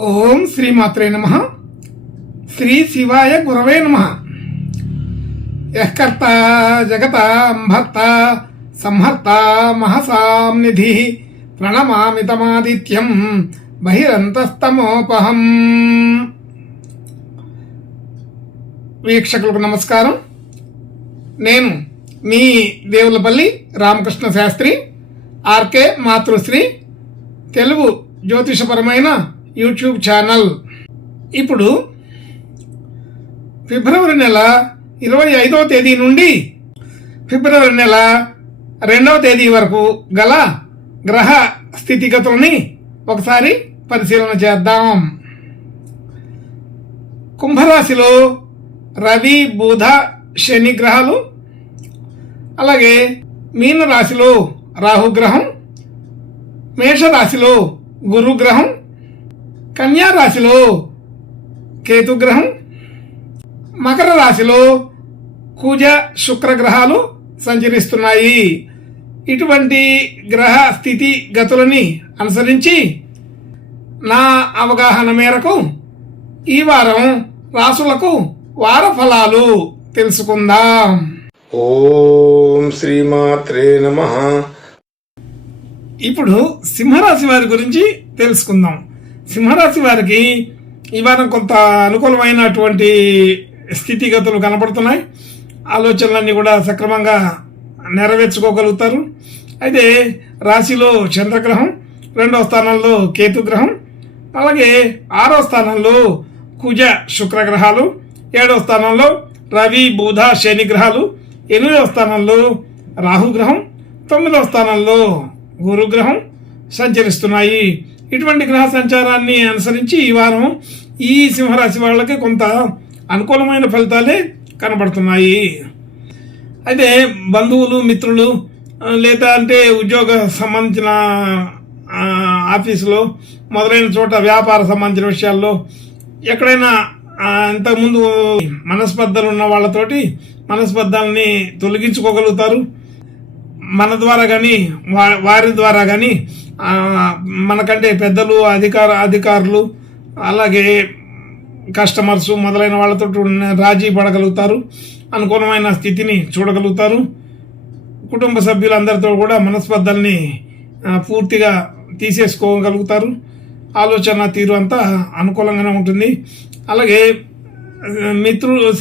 ఓం శ్రీమాత్రే నమః. శ్రీ శివాయ గురవే నమః. యఃకర్త జగతాం భర్త సంహర్త మహసాం నిధి ప్రణమామి తమాదిత్యం బహిరంతస్తమోపహం. వీక్షకులకు నమస్కారం. నేను మీ దేవులపల్లి రామకృష్ణ శాస్త్రి, ఆర్కే మాతృశ్రీ తెలుగు జ్యోతిషపరమైన యూట్యూబ్ ఛానల్. ఇప్పుడు ఫిబ్రవరి నెల 25వ తేదీ నుండి ఫిబ్రవరి నెల 2వ తేదీ వరకు గల గ్రహ స్థితిగతుల్ని ఒకసారి పరిశీలన చేద్దాం. కుంభరాశిలో రవి, బుధ, శని గ్రహాలు, అలాగే మీనరాశిలో రాహుగ్రహం, మేషరాశిలో గురుగ్రహం, కన్యా రాశిలో కేతుగ్రహం, మకర రాశిలో కుజ శుక్రగ్రహాలు సంచరిస్తున్నాయి. ఇటువంటి గ్రహ స్థితి గతులని అనుసరించి నా అవగాహన మేరకు ఈ వారం రాసులకు వార ఫలాలు తెలుసుకుందాం. ఓం శ్రీమాత్రే నమః. ఇప్పుడు సింహరాశి వారి గురించి తెలుసుకుందాం. సింహరాశి వారికి ఈ వారం కొంత అనుకూలమైనటువంటి స్థితిగతులు కనపడుతున్నాయి. ఆలోచనలన్నీ కూడా సక్రమంగా నెరవేర్చుకోగలుగుతారు. అయితే రాశిలో చంద్రగ్రహం, 2వ స్థానంలో కేతుగ్రహం, అలాగే 6వ స్థానంలో కుజ శుక్రగ్రహాలు, 7వ స్థానంలో రవి, బుధ, శని గ్రహాలు, 8వ స్థానంలో రాహుగ్రహం, 9వ స్థానంలో గురుగ్రహం సంచరిస్తున్నాయి. ఇటువంటి గ్రహ సంచారాన్ని అనుసరించి ఈ వారం ఈ సింహరాశి వాళ్ళకి కొంత అనుకూలమైన ఫలితాలే కనబడుతున్నాయి. అయితే బంధువులు, మిత్రులు, లేదా అంటే ఉద్యోగ సంబంధించిన ఆఫీసులో మొదలైన చోట వ్యాపార సంబంధించిన విషయాల్లో ఎక్కడైనా ఇంతకుముందు మనస్పర్ధలు ఉన్న వాళ్ళతోటి మనస్పర్ధల్ని తొలగించుకోగలుగుతారు. మన ద్వారా కానీ వారి ద్వారా కానీ మనకంటే పెద్దలు, అధికారులు, అలాగే కస్టమర్స్ మొదలైన వాళ్ళతో రాజీ పడగలుగుతారు. అనుకూలమైన స్థితిని చూడగలుగుతారు. కుటుంబ సభ్యులందరితో కూడా మనస్పర్ధల్ని పూర్తిగా తీసేసుకోగలుగుతారు. ఆలోచన తీరు అంతా అనుకూలంగానే ఉంటుంది. అలాగే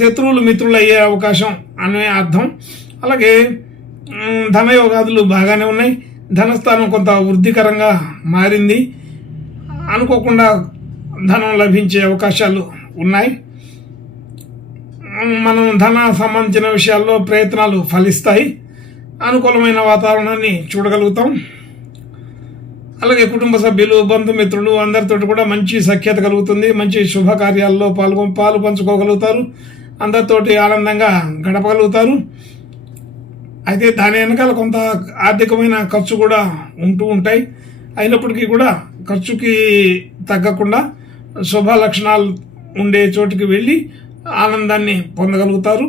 శత్రువులు మిత్రులు అయ్యే అవకాశం అనే అర్థం. అలాగే ధనయోగాదులు బాగానే ఉన్నాయి. ధనస్థానం కొంత వృద్ధికరంగా మారింది. అనుకోకుండా ధనం లభించే అవకాశాలు ఉన్నాయి. మనం ధన సంబంధించిన విషయాల్లో ప్రయత్నాలు ఫలిస్తాయి. అనుకూలమైన వాతావరణాన్ని చూడగలుగుతాం. అలాగే కుటుంబ సభ్యులు, బంధుమిత్రులు అందరితో కూడా మంచి సఖ్యత కలుగుతుంది. మంచి శుభకార్యాల్లో పాలు పంచుకోగలుగుతారు. అందరితోటి ఆనందంగా గడపగలుగుతారు. అయితే దాని వెనకాల కొంత ఆర్థికమైన ఖర్చు కూడా ఉంటాయి. అయినప్పటికీ కూడా ఖర్చుకి తగ్గకుండా శుభ లక్షణాలు ఉండే చోటుకి వెళ్ళి ఆనందాన్ని పొందగలుగుతారు.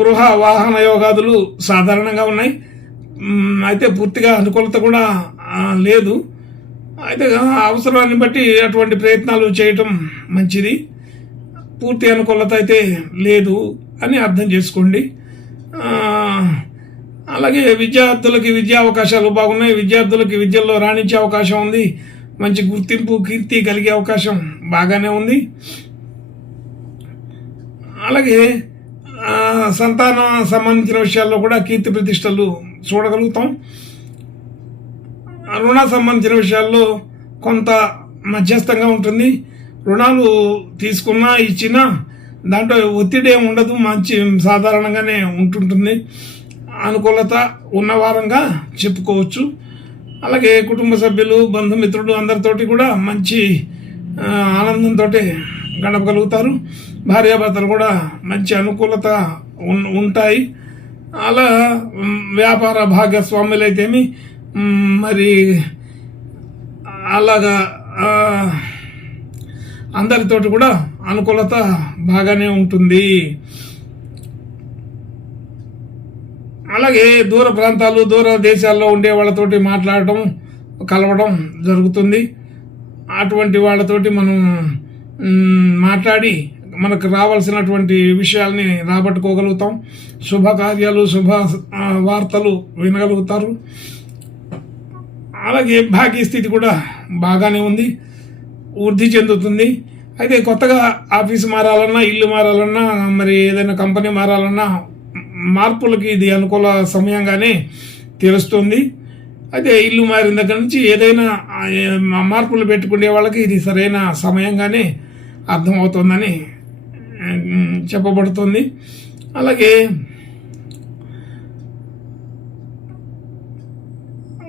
గృహ వాహన యోగాదులు సాధారణంగా ఉన్నాయి. అయితే పూర్తిగా అనుకూలత కూడా లేదు. అయితే అవసరాన్ని బట్టి అటువంటి ప్రయత్నాలు చేయటం మంచిది. పూర్తి అనుకూలత అయితే లేదు అని అర్థం చేసుకోండి. అలాగే విద్యార్థులకి విద్యా అవకాశాలు బాగున్నాయి. విద్యార్థులకి విద్యల్లో రాణించే అవకాశం ఉంది. మంచి గుర్తింపు, కీర్తి కలిగే అవకాశం బాగానే ఉంది. అలాగే సంతానం సంబంధించిన విషయాల్లో కూడా కీర్తి ప్రతిష్టలు చూడగలుగుతాం. రుణ సంబంధించిన విషయాల్లో కొంత మధ్యస్థంగా ఉంటుంది. రుణాలు తీసుకున్నా ఇచ్చినా దాంట్లో ఒత్తిడి ఏమి ఉండదు. మంచి సాధారణంగానే ఉంటుంటుంది. అనుకూలత ఉన్న వారంగా చెప్పుకోవచ్చు. అలాగే కుటుంబ సభ్యులు, బంధుమిత్రులు అందరితోటి కూడా మంచి ఆనందంతో గడపగలుగుతారు. భార్యాభర్తలు కూడా మంచి అనుకూలత ఉంటాయి. అలా వ్యాపార భాగస్వాములైతేమి మరి అలాగా అందరితోటి కూడా అనుకూలత బాగానే ఉంటుంది. అలాగే దూర ప్రాంతాలు, దూర దేశాల్లో ఉండే వాళ్ళతోటి మాట్లాడటం, కలవడం జరుగుతుంది. అటువంటి వాళ్ళతోటి మనం మాట్లాడి మనకు రావాల్సినటువంటి విషయాల్ని రాబట్టుకోగలుగుతాం. శుభకార్యాలు, వార్తలు వినగలుగుతారు. అలాగే భాగ్య స్థితి కూడా బాగానే ఉంది, వృద్ధి చెందుతుంది. అయితే కొత్తగా ఆఫీస్ మారాలన్నా, ఇల్లు మారాలన్నా, మరి ఏదైనా కంపెనీ మారాలన్నా మార్పులకి ఇది అనుకూల సమయంగానే తెలుస్తుంది. అయితే ఇల్లు మారిన దగ్గర నుంచి ఏదైనా మార్పులు పెట్టుకునే వాళ్ళకి ఇది సరైన సమయంగానే అర్థమవుతుందని చెప్పబడుతుంది. అలాగే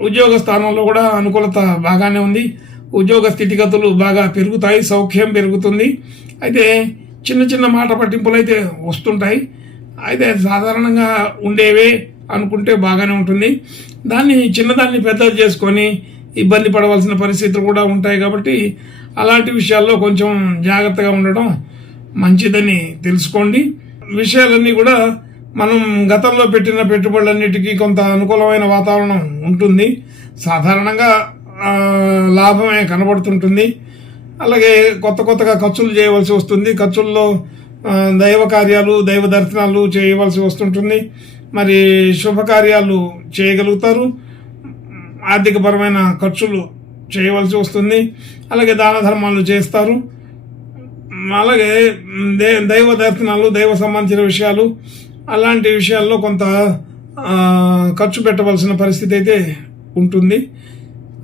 ఉద్యోగ స్థానంలో కూడా అనుకూలత బాగానే ఉంది. ఉద్యోగ స్థితిగతులు బాగా పెరుగుతాయి, సౌఖ్యం పెరుగుతుంది. అయితే చిన్న చిన్న మాట పట్టింపులు అయితే వస్తుంటాయి. అయితే సాధారణంగా ఉండేవే అనుకుంటే బాగానే ఉంటుంది. చిన్నదాన్ని పెద్దది చేసుకొని ఇబ్బంది పడవలసిన పరిస్థితులు కూడా ఉంటాయి. కాబట్టి అలాంటి విషయాల్లో కొంచెం జాగ్రత్తగా ఉండడం మంచిదని తెలుసుకోండి. విషయాలన్నీ కూడా మనం గతంలో పెట్టిన పెట్టుబడులన్నిటికీ కొంత అనుకూలమైన వాతావరణం ఉంటుంది. సాధారణంగా లాభమే కనబడుతుంటుంది. అలాగే కొత్తగా ఖర్చులు చేయవలసి వస్తుంది. ఖర్చుల్లో దైవ కార్యాలు, దైవ దర్శనాలు చేయవలసి వస్తుంటుంది. మరి శుభకార్యాలు చేయగలుగుతారు. ఆర్థికపరమైన ఖర్చులు చేయవలసి వస్తుంది. అలాగే దాన ధర్మాలు చేస్తారు. అలాగే దైవ దర్శనాలు, దైవ సంబంధించిన విషయాలు, అలాంటి విషయాల్లో కొంత ఖర్చు పెట్టవలసిన పరిస్థితి అయితే ఉంటుంది.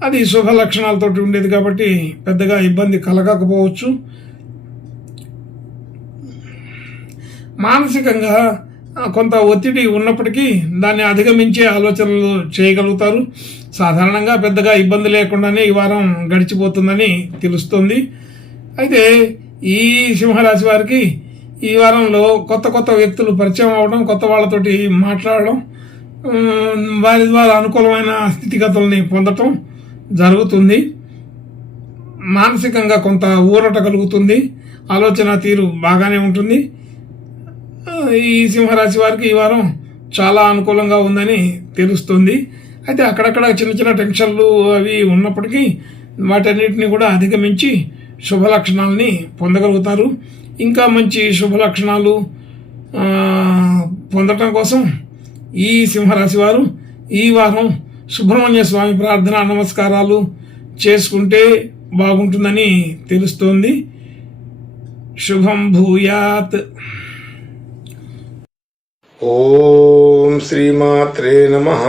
అది శుభ లక్షణాలతో ఉండేది కాబట్టి పెద్దగా ఇబ్బంది కలగకపోవచ్చు. మానసికంగా కొంత ఒత్తిడి ఉన్నప్పటికీ దాన్ని అధిగమించే ఆలోచనలు చేయగలుగుతారు. సాధారణంగా పెద్దగా ఇబ్బంది లేకుండానే ఈ వారం గడిచిపోతుందని తెలుస్తుంది. అయితే ఈ సింహరాశి వారికి ఈ వారంలో కొత్త వ్యక్తులు పరిచయం అవ్వడం, కొత్త వాళ్ళతోటి మాట్లాడడం, వారి ద్వారా అనుకూలమైన స్థితిగతుల్ని పొందటం జరుగుతుంది. మానసికంగా కొంత ఊరట కలుగుతుంది. ఆలోచన తీరు బాగానే ఉంటుంది. ఈ సింహరాశి వారికి ఈ వారం చాలా అనుకూలంగా ఉందని తెలుస్తుంది. అయితే అక్కడక్కడ చిన్న టెన్షన్లు అవి ఉన్నప్పటికీ వాటన్నిటిని కూడా అధిగమించి శుభ లక్షణాలని పొందగలుగుతారు. ఇంకా మంచి శుభ లక్షణాలు పొందటం కోసం ఈ సింహరాశి వారు ఈ వారం సుబ్రహ్మణ్య స్వామి ప్రార్థన, నమస్కారాలు చేసుకుంటే బాగుంటుందని తెలుస్తోంది. శుభం భూయాత్. ఓం శ్రీమాత్రే నమః.